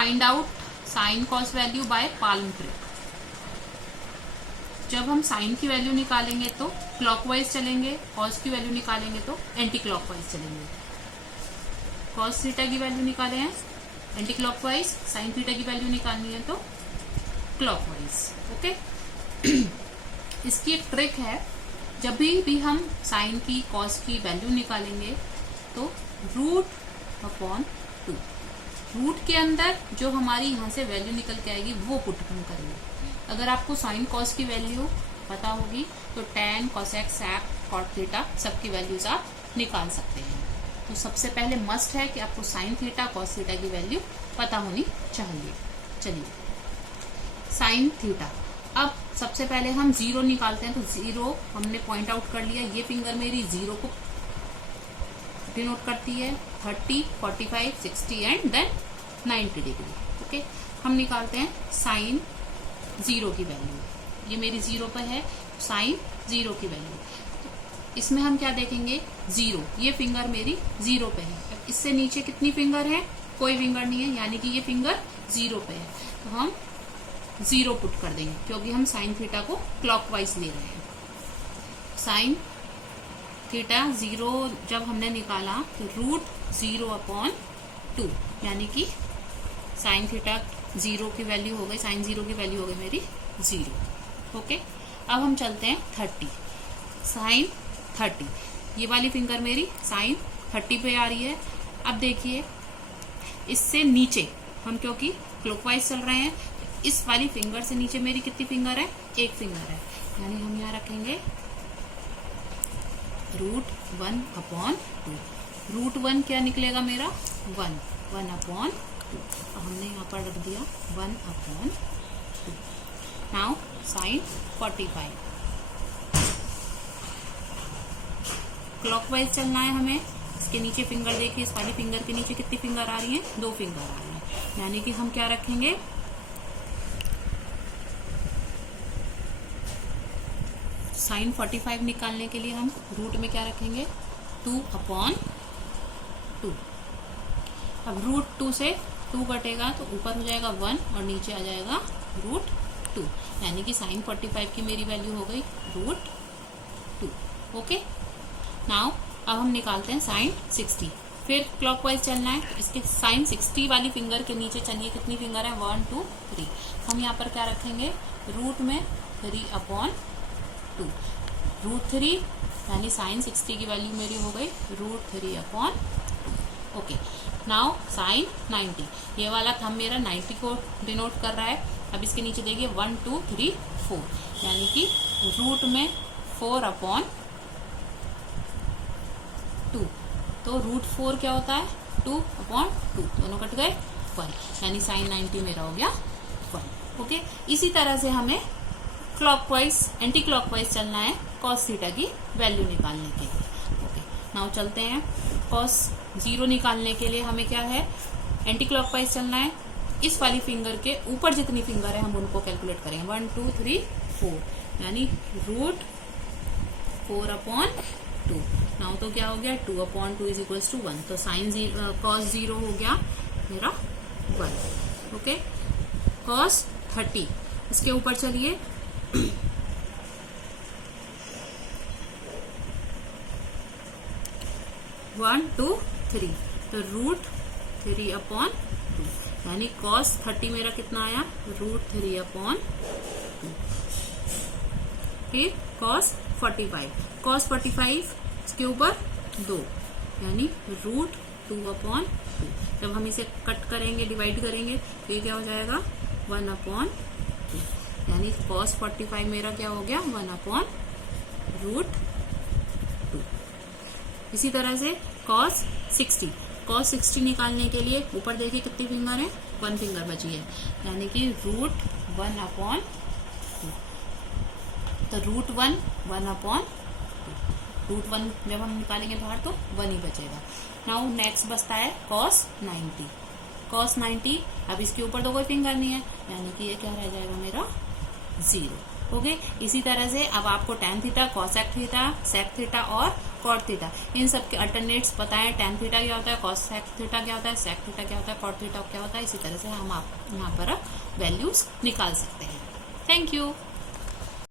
Find out sine cos value by palm trick. जब हम sign की वैल्यू निकालेंगे तो क्लॉकवाइज चलेंगे, कॉस की वैल्यू निकालेंगे तो एंटी क्लॉकवाइज चलेंगे। कॉस थीटा की वैल्यू निकाले हैं एंटी क्लॉकवाइज, साइन थीटा की वैल्यू निकालनी है तो क्लॉकवाइज। ओके। इसकी एक ट्रिक है, जब भी हम साइन की कॉस की वैल्यू निकालेंगे तो रूट अपॉन 2, रूट के अंदर जो हमारी यहाँ से वैल्यू निकल के आएगी वो पुट हम करेंगे। अगर आपको साइन कॉस की वैल्यू पता होगी तो tan, cosec, sec, cot theta सबकी वैल्यूज आप निकाल सकते हैं। तो सबसे पहले मस्ट है कि आपको साइन थीटा कॉस थीटा की वैल्यू पता होनी चाहिए। चलिए साइन थीटा, अब सबसे पहले हम जीरो निकालते हैं। तो जीरो हमने पॉइंट आउट कर लिया, ये फिंगर मेरी जीरो को डिनोट करती है, 30, 45, 60 एंड देन 90 डिग्री। ओके, हम निकालते हैं साइन जीरो की वैल्यू। ये मेरी जीरो पर है, साइन जीरो की वैल्यू। तो इसमें हम क्या देखेंगे, जीरो, ये फिंगर मेरी जीरो पे है। इससे नीचे कितनी फिंगर है, कोई फिंगर नहीं है, यानी कि ये फिंगर जीरो पे है। तो हम जीरो पुट कर देंगे क्योंकि हम साइन थीटा को क्लॉकवाइज ले रहे हैं। साइन थीटा जीरो जब हमने निकाला तो रूट 0/2, यानी कि साइन थीटा जीरो की वैल्यू हो गई, साइन जीरो की वैल्यू हो गई मेरी 0। ओके, अब हम चलते हैं 30, साइन 30, ये वाली फिंगर मेरी साइन 30 पे आ रही है। अब देखिए इससे नीचे हम क्योंकि क्लॉकवाइज चल रहे हैं, इस वाली फिंगर से नीचे मेरी कितनी फिंगर है, एक फिंगर है, यानी हम यहाँ रखेंगे रूट 1/2। रूट 1 क्या निकलेगा मेरा, 1/2। हमने यहाँ पर रख दिया 1/2। नाउ साइन 45, क्लॉकवाइज चलना है हमें। इसके नीचे फिंगर देखिए, इस वाली फिंगर के नीचे कितनी फिंगर आ रही है, 2 फिंगर आ रही है, यानी कि हम क्या रखेंगे, साइन 45 निकालने के लिए हम रूट में क्या रखेंगे, 2/2। अब रूट 2 से 2 कटेगा तो ऊपर हो जाएगा 1 और नीचे आ जाएगा रूट 2, यानी कि साइन 45 की मेरी वैल्यू हो गई रूट 2। ओके, नाउ अब हम निकालते हैं साइन 60। फिर क्लॉकवाइज चलना है, इसके साइन 60 वाली फिंगर के नीचे चलिए कितनी फिंगर है, 1, 2, 3। हम यहाँ पर क्या रखेंगे, रूट में 3/2, रूट 3, यानी साइन 60 की वैल्यू मेरी हो गई रूट 3/2। ओके, नाउ साइन 90, ये वाला थंब मेरा 90 को डिनोट कर रहा है। अब इसके नीचे देखिए 1, 2, 3, 4, यानी कि रूट में 4/2। तो रूट 4 क्या होता है, 2/2, दोनों कट गए 1, यानी साइन 90 मेरा हो गया 1। ओके, इसी तरह से हमें क्लॉकवाइज एंटी क्लॉकवाइज चलना है कॉस थीटा की वैल्यू निकालने के लिए। ओके, नाउ चलते हैं, कॉस 0 निकालने के लिए हमें क्या है, एंटी क्लॉकवाइज चलना है। इस वाली फिंगर के ऊपर जितनी फिंगर है हम उनको कैलकुलेट करेंगे, 1, 2, 3, 4, यानी रूट 4/2। नाउ तो क्या हो गया, 2/2 इज 1, तो साइन कॉस 0 हो गया मेरा 1। ओके, कॉस 30, इसके ऊपर चलिए 1, 2, 3, तो रूट 3/2, यानी कॉस 30 मेरा कितना आया, रूट 3/2। फिर कॉस 45, कॉस 45 इसके ऊपर 2, यानी रूट 2/2। जब हम इसे कट करेंगे, डिवाइड करेंगे, तो ये क्या हो जाएगा, 1/2, यानी कॉस 45 मेरा क्या हो गया, 1/2। इसी तरह से कॉस 60, कॉस 60 निकालने के लिए ऊपर देखिए कितनी फिंगर है, 1 फिंगर बची है, यानी कि रूट 1/2। तो रूट 1/2, रूट 1 जब हम निकालेंगे बाहर तो 1 ही बचेगा। नाउ नेक्स्ट बचता है कॉस 90, कॉस 90, अब इसके ऊपर तो कोई फिंगर नहीं है, यानी कि ये क्या रह जाएगा मेरा 0। ओके, इसी तरह से अब आपको tan theta, cosec theta, sec theta और कॉट थीटा, इन सब के अल्टरनेट्स पता है। टेन थीटा क्या होता है, कॉस थीटा क्या होता है, सेक थीटा क्या होता है, कॉट थीटा क्या होता है। इसी तरह से हम आप यहाँ पर वैल्यूज निकाल सकते हैं। Thank you.